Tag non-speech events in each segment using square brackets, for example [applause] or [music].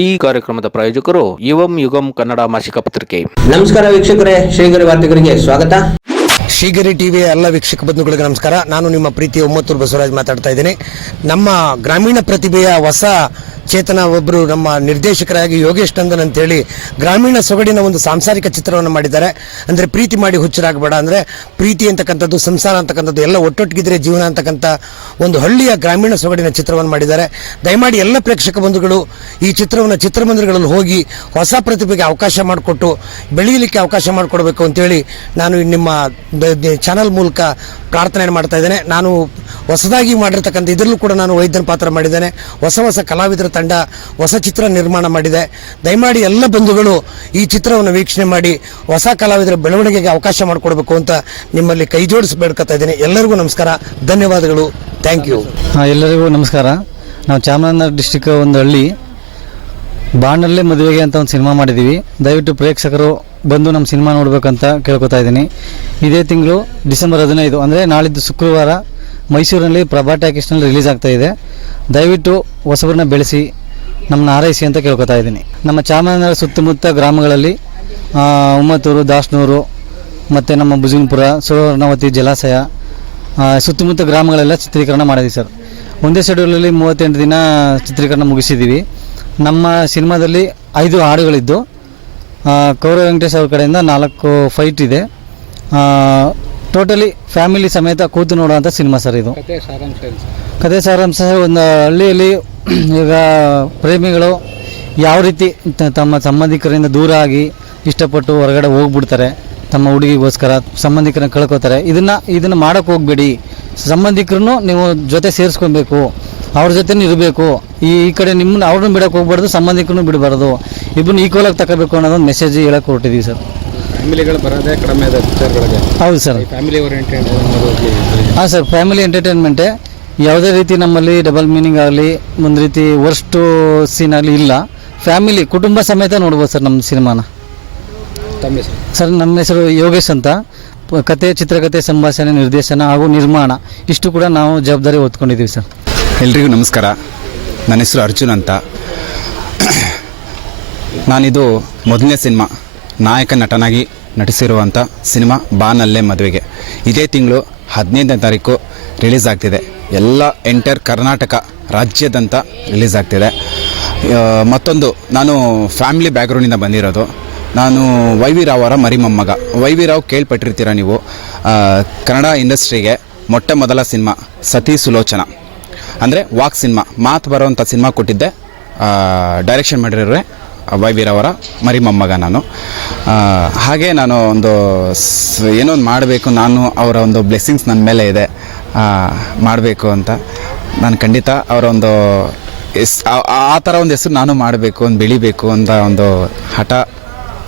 ಈ ಕಾರ್ಯಕ್ರಮದ ಪ್ರಾಯೋಜಕರು ಯುವಂ ಯುಗಂ ಕನ್ನಡ ಮಾಸಿಕ ಪತ್ರಿಕೆ. ನಮಸ್ಕಾರ ವೀಕ್ಷಕರೇ ಶ್ರೀಗರಿ ವಾರ್ತೆಗರಿಗೆ ಸ್ವಾಗತ. ಶ್ರೀಗರಿ ಟಿವಿಯ ಎಲ್ಲ ವೀಕ್ಷಕ ಬಂಧುಗಳಿಗೆ ನಮಸ್ಕಾರ. ನಾನು ನಿಮ್ಮ ಪ್ರೀತಿಯ ಒಮ್ಮತ್ತೂರು ಬಸವರಾಜ್ ಮಾತಾಡ್ತಾ ಇದ್ದೀನಿ. ನಮ್ಮ ಗ್ರಾಮೀಣ ಪ್ರತಿಭೆಯ ಹೊಸ ಚೇತನ ಒಬ್ಬರು ನಮ್ಮ ನಿರ್ದೇಶಕರಾಗಿ ಯೋಗೇಶ್ ನಂದನ್ ಅಂತೇಳಿ ಗ್ರಾಮೀಣ ಸೊಗಡಿನ ಒಂದು ಸಾಂಸಾರಿಕ ಚಿತ್ರವನ್ನು ಮಾಡಿದ್ದಾರೆ. ಅಂದರೆ ಪ್ರೀತಿ ಮಾಡಿ ಹುಚ್ಚರಾಗಬೇಡ. ಅಂದರೆ ಪ್ರೀತಿ ಅಂತಕ್ಕಂಥದ್ದು, ಸಂಸಾರ ಅಂತಕ್ಕಂಥದ್ದು ಎಲ್ಲ ಒಟ್ಟೊಟ್ಟಿಗಿದ್ರೆ ಜೀವನ ಅಂತಕ್ಕಂಥ ಒಂದು ಹಳ್ಳಿಯ ಗ್ರಾಮೀಣ ಸೊಗಡಿನ ಚಿತ್ರವನ್ನು ಮಾಡಿದ್ದಾರೆ. ದಯಮಾಡಿ ಎಲ್ಲ ಪ್ರೇಕ್ಷಕ ಬಂಧುಗಳು ಈ ಚಿತ್ರವನ್ನು ಚಿತ್ರಮಂದಿರಗಳಲ್ಲಿ ಹೋಗಿ ಹೊಸ ಪ್ರತಿಭೆಗೆ ಅವಕಾಶ ಮಾಡಿಕೊಟ್ಟು, ಬೆಳೆಯಲಿಕ್ಕೆ ಅವಕಾಶ ಮಾಡಿಕೊಡ್ಬೇಕು ಅಂತೇಳಿ ನಾನು ನಿಮ್ಮ ಚಾನಲ್ ಮೂಲಕ ಪ್ರಾರ್ಥನೆ ಮಾಡ್ತಾ ಇದ್ದೇನೆ. ನಾನು ಹೊಸದಾಗಿ ಮಾಡಿರ್ತಕ್ಕಂಥ ಇದರಲ್ಲೂ ಕೂಡ ನಾನು ವೈದ್ಯನ ಪಾತ್ರ ಮಾಡಿದ್ದೇನೆ. ಹೊಸ ಹೊಸ ಕಲಾವಿದರ ತಂಡ, ಹೊಸ ಚಿತ್ರ ನಿರ್ಮಾಣ ಮಾಡಿದೆ. ದಯಮಾಡಿ ಎಲ್ಲ ಬಂಧುಗಳು ಈ ಚಿತ್ರವನ್ನು ವೀಕ್ಷಣೆ ಮಾಡಿ, ಹೊಸ ಕಲಾವಿದರ ಬೆಳವಣಿಗೆಗೆ ಅವಕಾಶ ಮಾಡಿಕೊಡ್ಬೇಕು ಅಂತ ನಿಮ್ಮಲ್ಲಿ ಕೈ ಜೋಡಿಸಿ ಬೇಡ್ಕೊತಾ ಇದ್ದೇನೆ. ಎಲ್ಲರಿಗೂ ನಮಸ್ಕಾರ. ಧನ್ಯವಾದಗಳು. ಥ್ಯಾಂಕ್ ಯು ಎಲ್ಲರಿಗೂ ನಮಸ್ಕಾರ. ನಾವು ಚಾಮರಾಜನಗರ ಡಿಸ್ಟಿಕ್ ಒಂದು ಹಳ್ಳಿ. ಬಾಣಲ್ಲೇ ಮದುವೆಗೆ ಅಂತ ಒಂದು ಸಿನಿಮಾ ಮಾಡಿದ್ದೀವಿ. ದಯವಿಟ್ಟು ಪ್ರೇಕ್ಷಕರು ಬಂದು ನಮ್ಮ ಸಿನಿಮಾ ನೋಡಬೇಕಂತ ಕೇಳ್ಕೊತಾ ಇದ್ದೀನಿ. ಇದೇ ತಿಂಗಳು ಡಿಸೆಂಬರ್ ಹದಿನೈದು, ಅಂದರೆ ನಾಳಿದ್ದು ಶುಕ್ರವಾರ ಮೈಸೂರಿನಲ್ಲಿ ಪ್ರಭಾ ಟಾಕೀಸ್ನಲ್ಲಿ ರಿಲೀಸ್ ಆಗ್ತಾ ಇದೆ. ದಯವಿಟ್ಟು ಹೊಸಬರನ್ನ ಬೆಳೆಸಿ ನಮ್ಮನ್ನ ಆರೈಸಿ ಅಂತ ಕೇಳ್ಕೊತಾ ಇದ್ದೀನಿ. ನಮ್ಮ ಚಾಮರಾಜನಗರ ಸುತ್ತಮುತ್ತ ಗ್ರಾಮಗಳಲ್ಲಿ ಉಮ್ಮತ್ತೂರು, ದಾಸನೂರು, ಮತ್ತು ನಮ್ಮ ಭುಜಂಗಪುರ ಸುವರ್ಣವತಿ ಜಲಾಶಯ ಸುತ್ತಮುತ್ತ ಗ್ರಾಮಗಳೆಲ್ಲ ಚಿತ್ರೀಕರಣ ಮಾಡಿದ್ವಿ ಸರ್. ಒಂದೇ ಶೆಡ್ಯೂಲಲ್ಲಿ ಮೂವತ್ತೆಂಟು ದಿನ ಚಿತ್ರೀಕರಣ ಮುಗಿಸಿದ್ದೀವಿ. ನಮ್ಮ ಸಿನಿಮಾದಲ್ಲಿ ಐದು ಹಾಡುಗಳಿದ್ದು ಕೌರವ ವೆಂಕಟೇಶ್ ಅವ್ರ ಕಡೆಯಿಂದ ನಾಲ್ಕು ಫೈಟ್ ಇದೆ. ಟೋಟಲಿ ಫ್ಯಾಮಿಲಿ ಸಮೇತ ಕೂತು ನೋಡುವಂಥ ಸಿನಿಮಾ ಸರ್ ಇದು. ಕಥೆ ಸಾರಾಂಶ ಒಂದು ಹಳ್ಳಿಯಲ್ಲಿ [clears throat] ಈಗ ಪ್ರೇಮಿಗಳು ಯಾವ ರೀತಿ ತ- ತಮ್ಮ ಸಂಬಂಧಿಕರಿಂದ ದೂರ ಆಗಿ ಇಷ್ಟಪಟ್ಟು ಹೊರಗಡೆ ಹೋಗ್ಬಿಡ್ತಾರೆ ತಮ್ಮ ಹುಡುಗಿಗೋಸ್ಕರ ಸಂಬಂಧಿಕರನ್ನ ಕಳ್ಕೊತಾರೆ ಇದನ್ನು ಇದನ್ನು ಮಾಡೋಕೆ ಹೋಗ್ಬೇಡಿ. ಸಂಬಂಧಿಕರನ್ನು ನೀವು ಜೊತೆ ಸೇರಿಸ್ಕೊಬೇಕು ಅವ್ರ ಜೊತೆ ಇರಬೇಕು. ಈ ಈ ಕಡೆ ನಿಮ್ಮನ್ನ ಅವ್ರನ್ನ ಬಿಡೋಕೆ ಹೋಗ್ಬಾರ್ದು ಸಂಬಂಧಿಕರನ್ನು ಬಿಡಬಾರ್ದು. ಇಬ್ಬರನ್ನ ಈಕ್ವಲಾಗಿ ಆಗಿ ತಗೋಬೇಕು ಅನ್ನೋದೊಂದು ಮೆಸೇಜ್ ಹೇಳಕ್ಕೆ ಹೊರಟಿದ್ದೀವಿ ಸರ್ ಫ್ಯಾಮಿಲಿಗಳು ಬರೋದೇ ಕಡಿಮೆ ಇದೆ ಪಿಕ್ಚರ್ಗಳಿಗೆ. ಹೌದು ಸರ್. ಫ್ಯಾಮಿಲಿ ಓರಿಯೆಂಟೆಡ್ ಹಾಂ ಸರ್ ಫ್ಯಾಮಿಲಿ ಎಂಟರ್ಟೈನ್ಮೆಂಟೇ. ಯಾವುದೇ ರೀತಿ ನಮ್ಮಲ್ಲಿ ಡಬಲ್ ಮೀನಿಂಗ್ ಆಗಲಿ ಒಂದು ರೀತಿ ವರ್ಸ್ಟು ಸೀನ್ ಆಗಲಿ ಇಲ್ಲ. ಫ್ಯಾಮಿಲಿ ಕುಟುಂಬ ಸಮೇತ ನೋಡ್ಬೋದು ಸರ್ ನಮ್ಮ ಸಿನಿಮಾನ. ತಮ್ಮ ಹೆಸರು? ಸರ್ ನಮ್ಮ ಹೆಸರು ಯೋಗೇಶ್ ಅಂತ. ಪ- ಕತೆ ಚಿತ್ರಕಥೆ ಸಂಭಾಷಣೆ ನಿರ್ದೇಶನ ಹಾಗೂ ನಿರ್ಮಾಣ ಇಷ್ಟು ಕೂಡ ನಾವು ಜವಾಬ್ದಾರಿ ಹೊತ್ಕೊಂಡಿದ್ದೀವಿ ಸರ್. ಎಲ್ರಿಗೂ ನಮಸ್ಕಾರ. ನನ್ನ ಹೆಸರು ಅರ್ಜುನ್ ಅಂತ. ನಾನಿದು ಮೊದಲನೇ ಸಿನಿಮಾ. ನಾಯಕ ನಟನಾಗಿ ನಟಿಸಿರುವಂಥ ಸಿನಿಮಾ ಬಾನಲ್ಲೇ ಮದುವೆಗೆ. ಇದೇ ತಿಂಗಳು ಹದಿನೈದನೇ ತಾರೀಕು ರಿಲೀಸ್ ಆಗ್ತಿದೆ. ಎಲ್ಲ ಎಂಟರ್ ಕರ್ನಾಟಕ ರಾಜ್ಯದಂತ ರಿಲೀಸ್ ಆಗ್ತಿದೆ. ಮತ್ತೊಂದು, ನಾನು ಫ್ಯಾಮಿಲಿ ಬ್ಯಾಕ್ಗ್ರೌಂಡಿಂದ ಬಂದಿರೋದು. ನಾನು ವೈ ವಿ ರಾವ್ ಅವರ ಮರಿಮೊಮ್ಮಗ. ವೈ ವಿ ರಾವ್ ಕೇಳ್ಪಟ್ಟಿರ್ತೀರ ನೀವು? ಕನ್ನಡ ಇಂಡಸ್ಟ್ರಿಗೆ ಮೊಟ್ಟ ಮೊದಲ ಸಿನಿಮಾ ಸತಿ ಸುಲೋಚನ. ಅಂದರೆ ವಾಕ್ ಸಿನಿಮಾ, ಮಾತು ಬರೋವಂಥ ಸಿನಿಮಾ ಕೊಟ್ಟಿದ್ದೆ ಡೈರೆಕ್ಷನ್ ಮಾಡಿರೋರೆ ವೈ ವೀರವರ ಮರಿ ಮೊಮ್ಮಗ ನಾನು ಹಾಗೆ ನಾನು ಒಂದು ಏನೋ ಒಂದು ಮಾಡಬೇಕು ನಾನು ಅವರ ಒಂದು ಬ್ಲೆಸ್ಸಿಂಗ್ಸ್ ನನ್ನ ಮೇಲೆ ಇದೆ ಮಾಡಬೇಕು ಅಂತ. ನಾನು ಖಂಡಿತ ಅವರ ಒಂದು ಎಸ್ ಆ- ಥರ ಒಂದು ಹೆಸರು ನಾನು ಮಾಡಬೇಕು ಒಂದು ಬೆಳಿಬೇಕು ಅಂತ ಒಂದು ಹಠ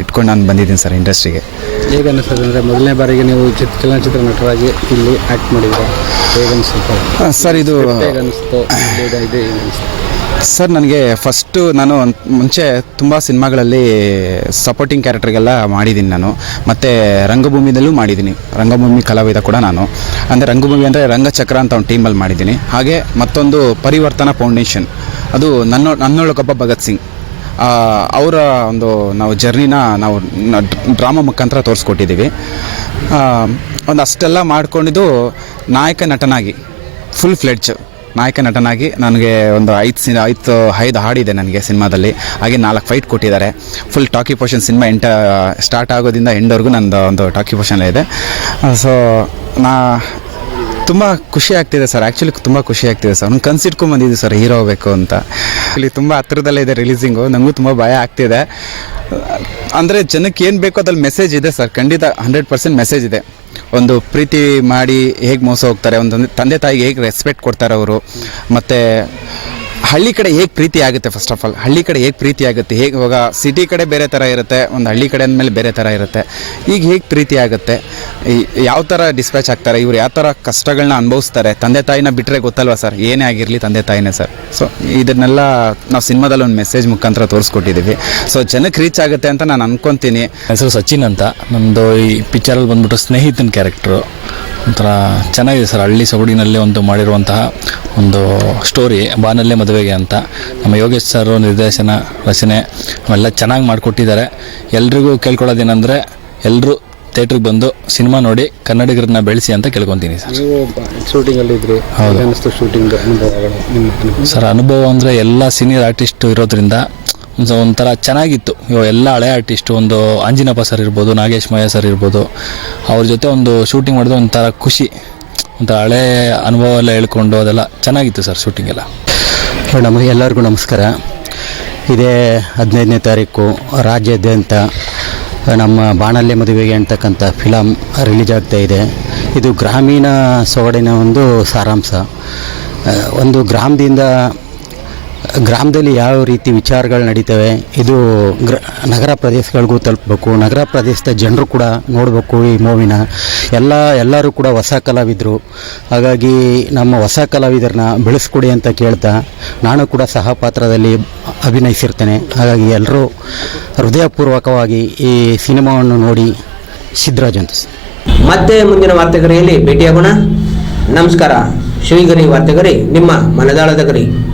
ಇಟ್ಕೊಂಡು ನಾನು ಬಂದಿದ್ದೀನಿ ಸರ್ ಇಂಡಸ್ಟ್ರಿಗೆ. ಹೇಗೆ ಅನಿಸ್ತದೆ ಅಂದರೆ ಮೊದಲನೇ ಬಾರಿಗೆ ನೀವು ಚಿತ್ರ ಚಲನಚಿತ್ರ ನಟರಾಗಿ ಇಲ್ಲಿ ಆ್ಯಕ್ಟ್ ಮಾಡಿದ್ರೆ ಹೇಗೆ ಅನಿಸುತ್ತೆ? ಸರ್ ಇದು ಹೇಗೆ ಅನಿಸ್ತು ಸರ್, ನನಗೆ ಫಸ್ಟು ನಾನು ಮುಂಚೆ ತುಂಬ ಸಿನಿಮಾಗಳಲ್ಲಿ ಸಪೋರ್ಟಿಂಗ್ ಕ್ಯಾರೆಕ್ಟರ್ಗೆಲ್ಲ ಮಾಡಿದ್ದೀನಿ ನಾನು. ಮತ್ತು ರಂಗಭೂಮಿದಲ್ಲೂ ಮಾಡಿದ್ದೀನಿ ರಂಗಭೂಮಿ ಕಲಾವಿದ ಕೂಡ ನಾನು. ಅಂದರೆ ರಂಗಭೂಮಿ ಅಂದರೆ ರಂಗಚಕ್ರ ಅಂತ ಒಂದು ಟೀಮಲ್ಲಿ ಮಾಡಿದ್ದೀನಿ ಹಾಗೆ ಮತ್ತೊಂದು ಪರಿವರ್ತನಾ ಫೌಂಡೇಶನ್ ಅದು ನನ್ನ ನನ್ನೊಳಗೊಬ್ಬ ಭಗತ್ ಸಿಂಗ್. ಅವರ ಒಂದು ನಾವು ಜರ್ನಿನ ನಾವು ಡ್ರಾಮಾ ಮುಖಾಂತರ ತೋರಿಸ್ಕೊಟ್ಟಿದ್ದೀವಿ ಒಂದು ಅಷ್ಟೆಲ್ಲ ಮಾಡ್ಕೊಂಡಿದ್ದು ನಾಯಕ ನಟನಾಗಿ ಫುಲ್ ಫ್ಲೆಡ್ಜ್ ನಾಯಕ ನಟನಾಗಿ ನನಗೆ ಒಂದು ಐದು ಸಿನ ಐದು ಐದು ಹಾಡಿದೆ ನನಗೆ ಸಿನಿಮಾದಲ್ಲಿ. ಹಾಗೆ ನಾಲ್ಕು ಫೈಟ್ ಕೊಟ್ಟಿದ್ದಾರೆ. ಫುಲ್ ಟಾಕಿ ಪೋರ್ಷನ್ ಸಿನಿಮಾ ಎಂಟ ಸ್ಟಾರ್ಟ್ ಆಗೋದಿಂದ ಎಂಡ್ವರೆಗೂ ನಂದು ಒಂದು ಟಾಕಿ ಪೋರ್ಷನ್ ಇದೆ. ಸೊ ನಾ ತುಂಬ ಖುಷಿ ಆಗ್ತಿದೆ ಸರ್ ಆ್ಯಕ್ಚುಲಿ ತುಂಬ ಖುಷಿ ಆಗ್ತಿದೆ ಸರ್ ನಂಗೆ ಕನ್ಸಿಟ್ಕೊಂಬಂದಿದ್ದೀವಿ ಸರ್ ಹೀರೋ ಆಗಬೇಕು ಅಂತ. ಇಲ್ಲಿ ತುಂಬ ಹತ್ರದಲ್ಲೇ ಇದೆ ರಿಲೀಸಿಂಗು ನನಗೂ ತುಂಬ ಭಯ ಆಗ್ತಿದೆ. ಅಂದರೆ ಜನಕ್ಕೆ ಏನು ಬೇಕೋ ಅದ್ರಲ್ಲಿ ಮೆಸೇಜ್ ಇದೆ ಸರ್ ಖಂಡಿತ ಹಂಡ್ರೆಡ್ ಪರ್ಸೆಂಟ್ ಮೆಸೇಜ್ ಇದೆ. ಒಂದು ಪ್ರೀತಿ ಮಾಡಿ ಹೇಗೆ ಮೋಸ ಹೋಗ್ತಾರೆ ಒಂದು ತಂದೆ ತಾಯಿಗೆ ಹೇಗೆ ರೆಸ್ಪೆಕ್ಟ್ ಕೊಡ್ತಾರೆ ಅವರು ಮತ್ತು ಹಳ್ಳಿ ಕಡೆ ಹೇಗೆ ಪ್ರೀತಿ ಆಗುತ್ತೆ ಫಸ್ಟ್ ಆಫ್ ಆಲ್ ಹಳ್ಳಿ ಕಡೆ ಹೇಗೆ ಪ್ರೀತಿ ಆಗುತ್ತೆ? ಹೇಗೆ ಇವಾಗ ಸಿಟಿ ಕಡೆ ಬೇರೆ ಥರ ಇರುತ್ತೆ, ಒಂದು ಹಳ್ಳಿ ಕಡೆ ಅಂದಮೇಲೆ ಬೇರೆ ಥರ ಇರುತ್ತೆ. ಈಗ ಹೇಗೆ ಪ್ರೀತಿ ಆಗುತ್ತೆ? ಯಾವ ಥರ ಡಿಸ್ಪ್ಯಾಚ್ ಆಗ್ತಾರೆ? ಇವ್ರು ಯಾವ ಥರ ಕಷ್ಟಗಳನ್ನ ಅನುಭವಿಸ್ತಾರೆ? ತಂದೆ ತಾಯಿನ ಬಿಟ್ಟರೆ ಗೊತ್ತಲ್ವಾ ಸರ್ ಏನೇ ಆಗಿರಲಿ ತಂದೆ ತಾಯಿನೇ ಸರ್ ಸೊ ಇದನ್ನೆಲ್ಲ ನಾವು ಸಿನಿಮಾದಲ್ಲಿ ಒಂದು ಮೆಸೇಜ್ ಮುಖಾಂತರ ತೋರಿಸ್ಕೊಟ್ಟಿದ್ದೀವಿ ಸೊ ಜನಕ್ಕೆ ರೀಚ್ ಆಗುತ್ತೆ ಅಂತ ನಾನು ಅನ್ಕೊತೀನಿ. ಹೆಸರು ಸಚಿನ್ ಅಂತ. ನಮ್ಮದು ಈ ಪಿಕ್ಚರಲ್ಲಿ ಬಂದ್ಬಿಟ್ಟು ಸ್ನೇಹಿತನ ಕ್ಯಾರೆಕ್ಟ್ರು ಒಂಥರ ಚೆನ್ನಾಗಿದೆ ಸರ್ ಹಳ್ಳಿ ಸೊಗಡಿನಲ್ಲಿ ಒಂದು ಮಾಡಿರುವಂತಹ ಒಂದು ಸ್ಟೋರಿ ಬಾನಲ್ಲೇ ಮದುವೆಗೆ ಅಂತ. ನಮ್ಮ ಯೋಗೇಶ್ ಸರ್ ನಿರ್ದೇಶನ ರಚನೆ ಅವೆಲ್ಲ ಚೆನ್ನಾಗಿ ಮಾಡಿಕೊಟ್ಟಿದ್ದಾರೆ. ಎಲ್ರಿಗೂ ಕೇಳ್ಕೊಳ್ಳೋದೇನೆಂದರೆ ಎಲ್ಲರೂ ಥಿಯೇಟ್ರಿಗೆ ಬಂದು ಸಿನಿಮಾ ನೋಡಿ ಕನ್ನಡಿಗರನ್ನ ಬೆಳೆಸಿ ಅಂತ ಕೇಳ್ಕೊತೀನಿ ಸರ್. ಹೌದು. ಶೂಟಿಂಗ್ ಸರ್ ಅನುಭವ ಅಂದರೆ ಎಲ್ಲ ಸೀನಿಯರ್ ಆರ್ಟಿಸ್ಟ್ ಇರೋದ್ರಿಂದ ಒಂದು ಒಂಥರ ಚೆನ್ನಾಗಿತ್ತು. ಎಲ್ಲ ಹಳೆ ಆರ್ಟಿಸ್ಟು ಒಂದು ಅಂಜಿನಪ್ಪ ಸರ್ ಇರ್ಬೋದು, ನಾಗೇಶ್ ಮಯ್ಯ ಸರ್ ಇರ್ಬೋದು, ಅವ್ರ ಜೊತೆ ಒಂದು ಶೂಟಿಂಗ್ ಮಾಡಿದ್ರೆ ಒಂಥರ ಖುಷಿ. ಒಂಥರ ಹಳೆ ಅನುಭವ ಎಲ್ಲ ಹೇಳ್ಕೊಂಡು ಅದೆಲ್ಲ ಚೆನ್ನಾಗಿತ್ತು ಸರ್ ಶೂಟಿಂಗ್ ಎಲ್ಲ. ನಮಗೆ ಎಲ್ಲರಿಗೂ ನಮಸ್ಕಾರ. ಇದೇ ಹದಿನೈದನೇ ತಾರೀಕು, ರಾಜ್ಯಾದ್ಯಂತ ನಮ್ಮ ಬಾಣಲ್ಯ ಮದುವೆಗೆ ಅಂತಕ್ಕಂಥ ಫಿಲಮ್ ರಿಲೀಸ್ ಆಗ್ತಾ ಇದೆ. ಇದು ಗ್ರಾಮೀಣ ಸೊಗಡಿನ ಒಂದು ಸಾರಾಂಶ. ಒಂದು ಗ್ರಾಮದಿಂದ ಗ್ರಾಮದಲ್ಲಿ ಯಾವ ರೀತಿ ವಿಚಾರಗಳು ನಡೀತವೆ, ಇದು ಗ್ರ, ನಗರ ಪ್ರದೇಶಗಳಿಗೂ ತಲುಪಬೇಕು, ನಗರ ಪ್ರದೇಶದ ಜನರು ಕೂಡ ನೋಡಬೇಕು ಈ ಮೂವಿನ. ಎಲ್ಲ, ಎಲ್ಲರೂ ಕೂಡ ಹೊಸ ಕಲಾವಿದರು. ಹಾಗಾಗಿ ನಮ್ಮ ಹೊಸ ಕಲಾವಿದರನ್ನ ಬೆಳೆಸ್ಕೊಡಿ ಅಂತ ಕೇಳ್ತಾ ನಾನು ಕೂಡ ಸಹ ಪಾತ್ರದಲ್ಲಿ ಅಭಿನಯಿಸಿರ್ತೇನೆ. ಹಾಗಾಗಿ ಎಲ್ಲರೂ ಹೃದಯಪೂರ್ವಕವಾಗಿ ಈ ಸಿನಿಮಾವನ್ನು ನೋಡಿ ಸಿದ್ದರಾಜ್ ಅಂತ ಮತ್ತೆ ಮುಂದಿನ ವಾರ್ತೆಗರಿಯಲ್ಲಿ ಭೇಟಿಯಾಗೋಣ. ನಮಸ್ಕಾರ. ಶ್ರೀಗರಿ ವಾರ್ತೆಗರಿ, ನಿಮ್ಮ ಮನದಾಳದ ಗರಿ.